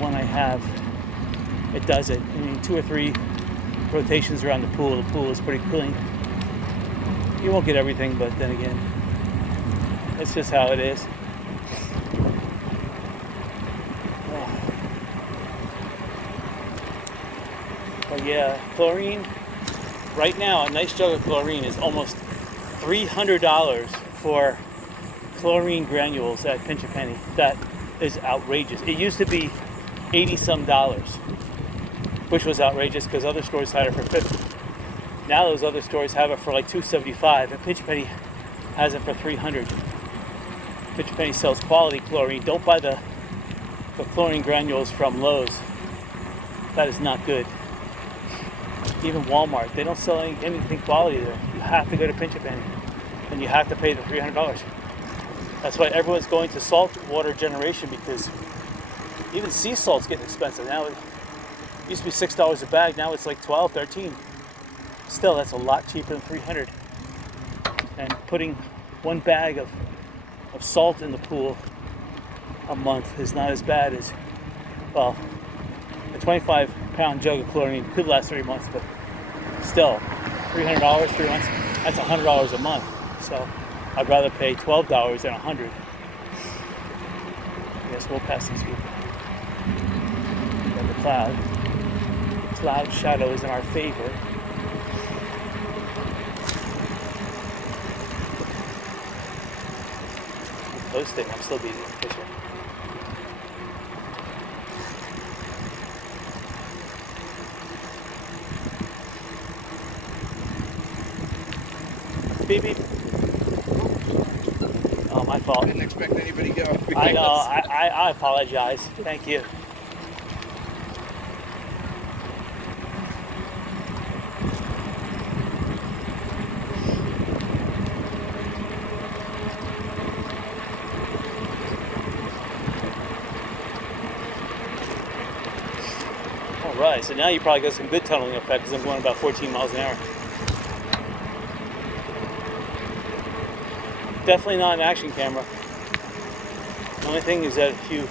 one I have, it does it. I mean, 2 or 3 rotations around the pool. The pool is pretty clean. You won't get everything, but then again, it's just how it is. But yeah, chlorine, right now, a nice jug of chlorine is almost $300 for chlorine granules at Pinch a Penny. That is outrageous. It used to be 80 some dollars, which was outrageous because other stores had it for 50. Now those other stores have it for like $2.75, and Pinch a Penny has it for $300. Pinch a Penny sells quality chlorine. Don't buy the chlorine granules from Lowe's. That is not good. Even Walmart, they don't sell anything quality there. You have to go to Pinch a Penny, and you have to pay the $300. That's why everyone's going to salt water generation, because even sea salt's getting expensive now. It used to be $6 a bag, now it's like $12, $13. Still, that's a lot cheaper than $300. And putting 1 bag of salt in the pool a month is not as bad as, well, a 25-pound jug of chlorine could last 3 months, but still, $300, 3 months, that's $100 a month. So I'd rather pay $12 than $100. I guess we'll pass these people. Got the cloud. Cloud shadow is in our favor. I'm posting, I'm still beating the picture. Beep beep. Oh, my fault. Didn't expect anybody to go. I know. I apologize. Thank you. All right. So now you probably got some good tunneling effect because I'm going about 14 miles an hour. Definitely not an action camera. The only thing is that if you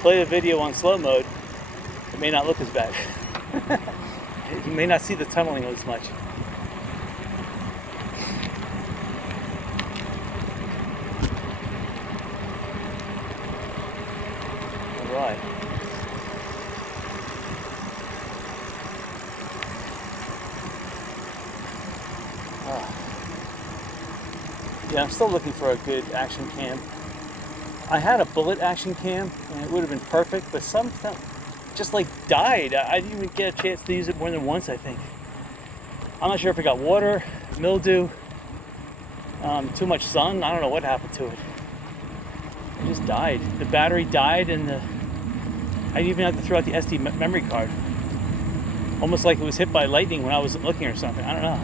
play the video on slow mode, it may not look as bad. You may not see the tunneling as much. All right. Yeah, I'm still looking for a good action cam. I had a bullet action cam and it would have been perfect, but some just like died. I didn't even get a chance to use it more than once, I think. I'm not sure if it got water, mildew, too much sun. I don't know what happened to it. It just died. The battery died, and I even had to throw out the SD memory card. Almost like it was hit by lightning when I wasn't looking or something. I don't know.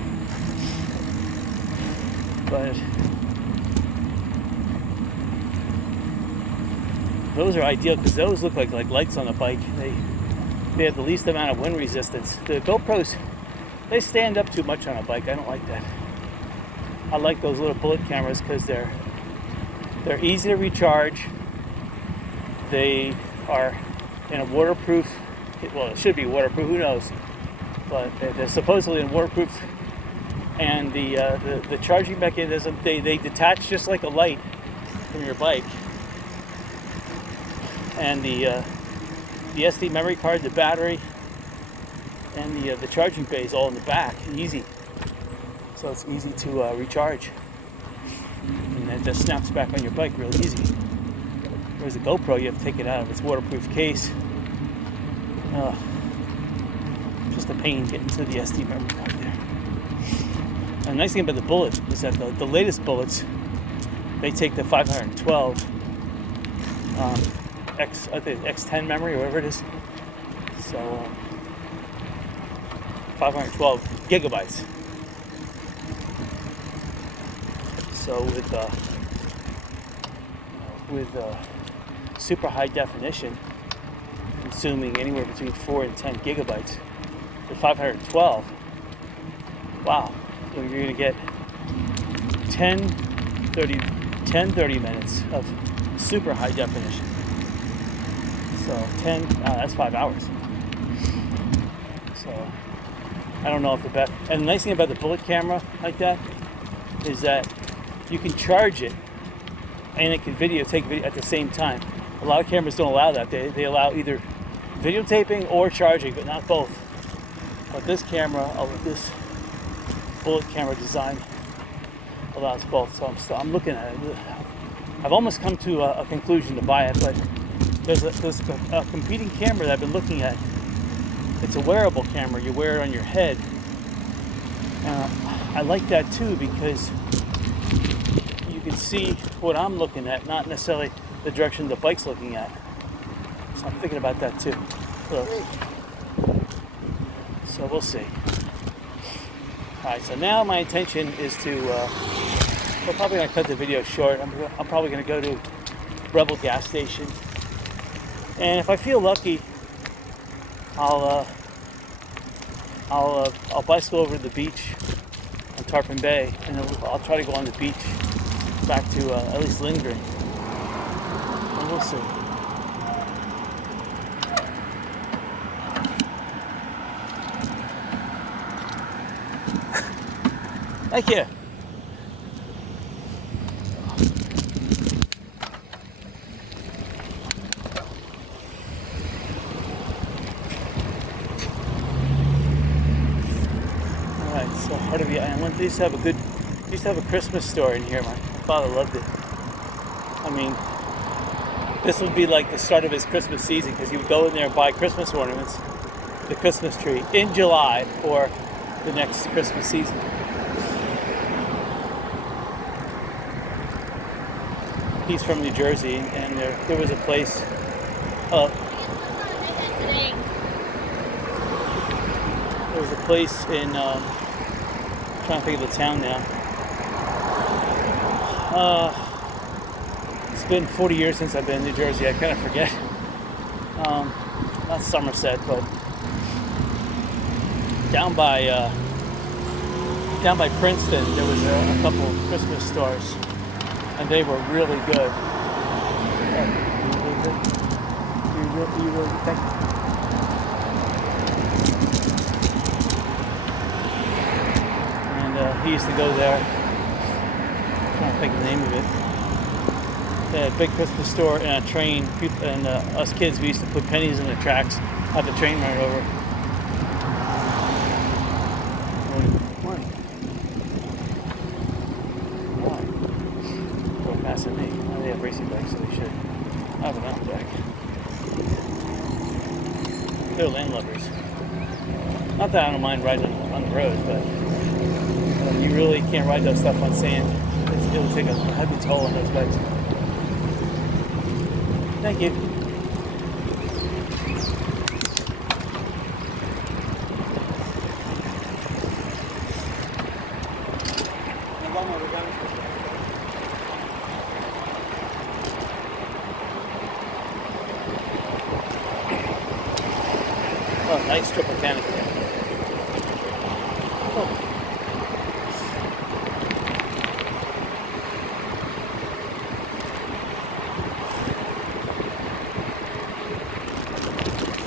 But those are ideal because those look like lights on a bike. They have the least amount of wind resistance. The GoPros, they stand up too much on a bike. I don't like that. I like those little bullet cameras because they're easy to recharge. They are in a waterproof, well, it should be waterproof, who knows, but they're supposedly in waterproof. And the charging mechanism, they detach just like a light from your bike. And the SD memory card, the battery, and the charging bay is all in the back, easy. So it's easy to recharge. And it just snaps back on your bike real easy. Whereas the GoPro, you have to take it out of its waterproof case. Just a pain getting to the SD memory card there. And the nice thing about the bullet is that the latest bullets, they take the 512 I think X10 memory or whatever it is. So 512 gigabytes. So with super high definition, consuming anywhere between 4 and 10 gigabytes, with 512, wow, so you're gonna get 30 minutes of super high definition. So So 10, that's 5 hours. So I don't know if the best. And the nice thing about the bullet camera like that is that you can charge it and it can take video at the same time. A lot of cameras don't allow that. They allow either videotaping or charging, but not both. But this camera, this bullet camera design allows both. So I'm looking at it. I've almost come to a conclusion to buy it, but there's a competing camera that I've been looking at. It's a wearable camera. You wear it on your head. I like that too because you can see what I'm looking at, not necessarily the direction the bike's looking at. So I'm thinking about that too. So we'll see. Alright, so now my intention is to, we're probably going to cut the video short. I'm probably going to go to Rebel gas station. And if I feel lucky, I'll bicycle over to the beach on Tarpon Bay, and I'll try to go on the beach back to at least Lindgren. And we'll see. Thank you. Alright, so Heart of the Island. They used to have a Christmas store in here. My father loved it. I mean, this would be like the start of his Christmas season because he would go in there and buy Christmas ornaments, the Christmas tree, in July for the next Christmas season. He's from New Jersey, and there was a place. There was a place in. I'm trying to think of the town now. It's been 40 years since I've been in New Jersey. I kind of forget. Not Somerset, but down by Princeton, there was a couple of Christmas stores. And they were really good. And he used to go there. I'm trying to think of the name of it. They had a big Christmas store and a train. And us kids, we used to put pennies in the tracks, have the train run over. Passing me. They have racing bikes, so they should. I have a mountain bike. They're landlubbers. Not that I don't mind riding on the road, but you really can't ride that stuff on sand. It'll take a heavy toll on those bikes. Thank you. Oh, nice triple canopy. Oh.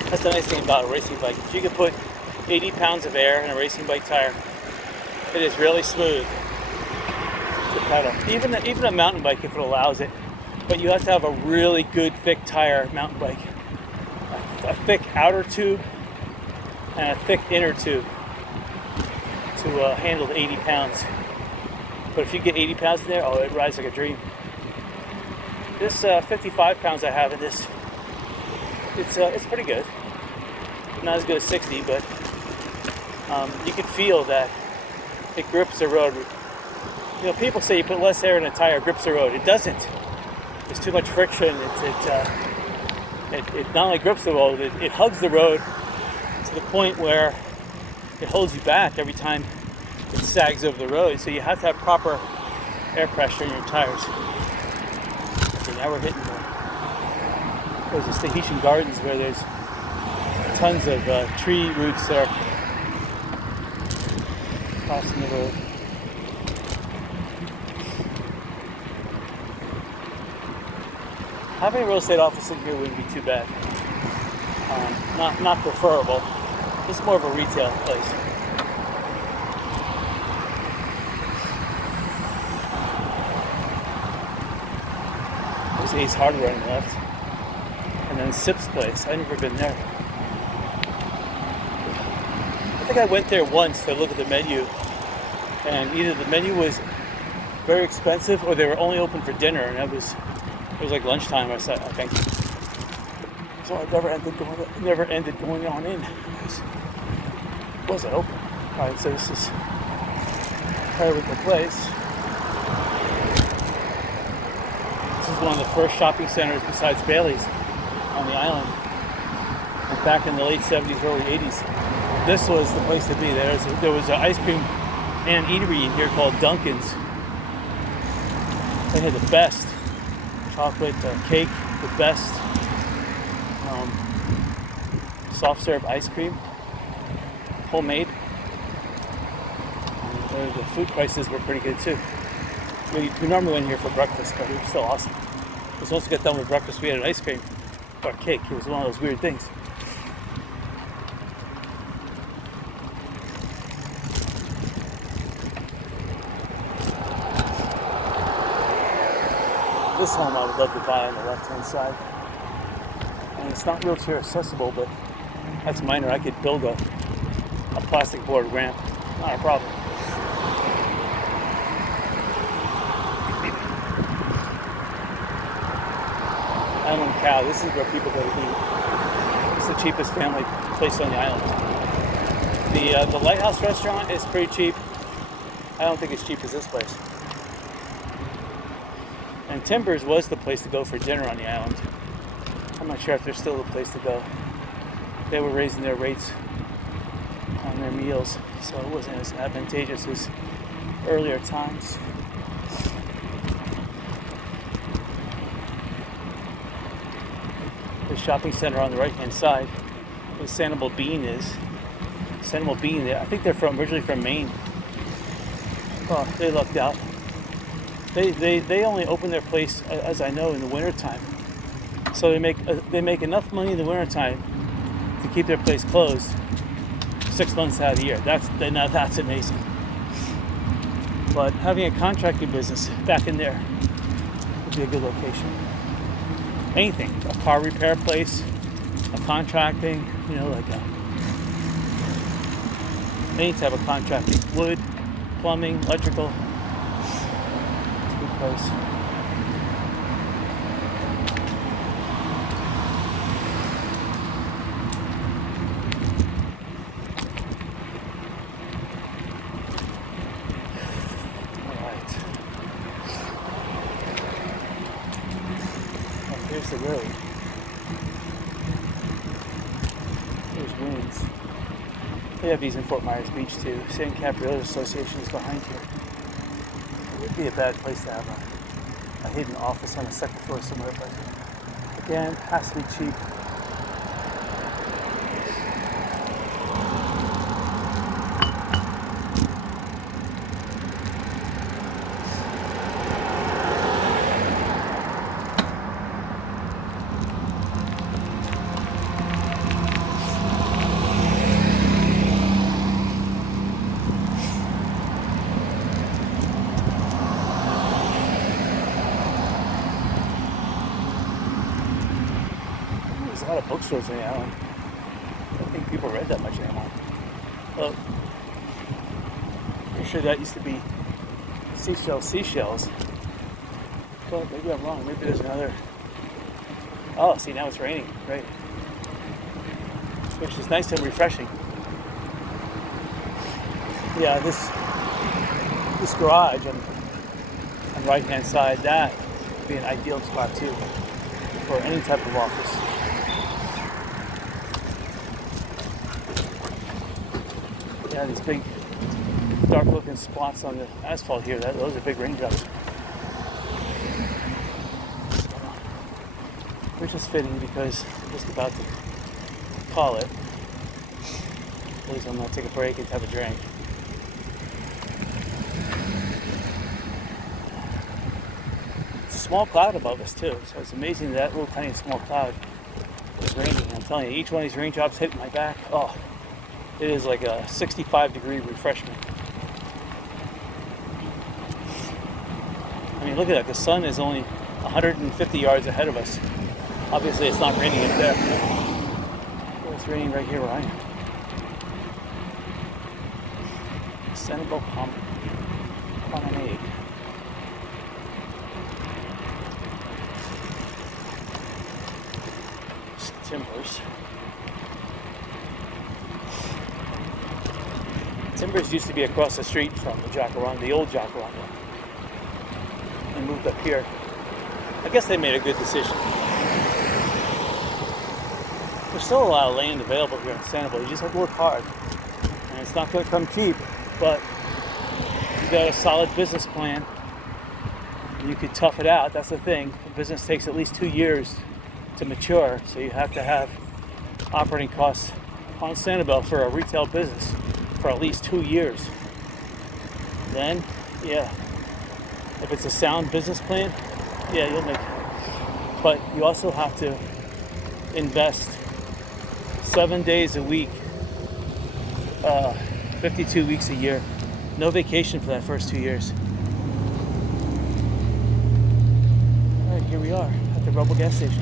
That's the nice thing about a racing bike. If you can put 80 pounds of air in a racing bike tire, it is really smooth to pedal. Even a mountain bike, if it allows it. But you have to have a really good thick tire mountain bike. A thick outer tube and a thick inner tube to handle the 80 pounds. But if you get 80 pounds in there, oh, it rides like a dream. This 55 pounds I have in this, it's pretty good. Not as good as 60, but you can feel that it grips the road. You know, people say you put less air in a tire, it grips the road. It doesn't. There's too much friction. It not only grips the road, it hugs the road to the point where it holds you back every time it sags over the road. So you have to have proper air pressure in your tires. Okay, now we're hitting there's this Tahitian gardens where there's tons of tree roots that are crossing the road. Having a real estate office in here wouldn't be too bad. Not preferable. It's more of a retail place. There's Ace Hardware on the left. And then Sip's place. I've never been there. I think I went there once to look at the menu, and either the menu was very expensive or they were only open for dinner, and it was like lunchtime. I said, I think. So I never ended going on in because it wasn't open. All right, so this is the place. This is one of the first shopping centers besides Bailey's on the island. And back in the late 70s, early 80s, this was the place to be. There was an ice cream and eatery in here called Dunkin's. They had the best chocolate cake, the best soft serve ice cream, homemade. And the food prices were pretty good too. We normally went here for breakfast, but it was still awesome. Because once we got done with breakfast, we had an ice cream or cake. It was one of those weird things. This home I would love to buy on the left-hand side. And it's not wheelchair accessible, but that's minor. I could build a plastic board ramp. Not a problem. Island Cow. This is where people go to eat. It's the cheapest family place on the island. The Lighthouse restaurant is pretty cheap. I don't think it's cheap as this place. And Timbers was the place to go for dinner on the island. I'm not sure if there's still the place to go. They were raising their rates on their meals, so it wasn't as advantageous as earlier times. The shopping center on the right-hand side, where Sanibel Bean is. Sanibel Bean, I think they're originally from Maine. Oh, they lucked out. They only open their place, as I know, in the wintertime. So they make enough money in the wintertime to keep their place closed 6 months out of the year. That's amazing. But having a contracting business back in there would be a good location. Anything, a car repair place, a contracting, like any type of contracting, wood, plumbing, electrical. Good place. Alright. Oh, here's the road. There's ruins. They have these in Fort Myers Beach too. San Capriolo Association is behind here. It would be a bad place to have a hidden office on the second floor somewhere, but again, has to be cheap. A lot of bookstores on the island. I don't think people read that much anymore. Well, pretty sure that used to be seashells. But maybe I'm wrong. Maybe there's another. Oh, see, now it's raining. Right. Which is nice and refreshing. Yeah, this garage on the right-hand side, that would be an ideal spot too for any type of office. Yeah, these big dark looking spots on the asphalt here, those are big raindrops. Which is fitting because I'm just about to call it. Please, I'm going to take a break and have a drink. It's a small cloud above us too, so it's amazing that little tiny small cloud is is raining. I'm telling you, each one of these raindrops hitting my back. Oh, it is like a 65-degree refreshment. I mean, look at that. The sun is only 150 yards ahead of us. Obviously, it's not raining up there. Well, it's raining right here where I am. Sanibel Promenade. Timbers. Timbers used to be across the street from the Jacaranda, the old Jacaranda. And moved up here. I guess they made a good decision. There's still a lot of land available here in Sanibel. You just have to work hard. And it's not going to come cheap, but you got a solid business plan. And you could tough it out. That's the thing. The business takes at least 2 years to mature, so you have to have operating costs on Sanibel for a retail business for at least 2 years. Then, yeah, if it's a sound business plan, yeah, you'll make it. But you also have to invest 7 days a week, 52 weeks a year. No vacation for that first 2 years. All right, here we are at the Rebel gas station.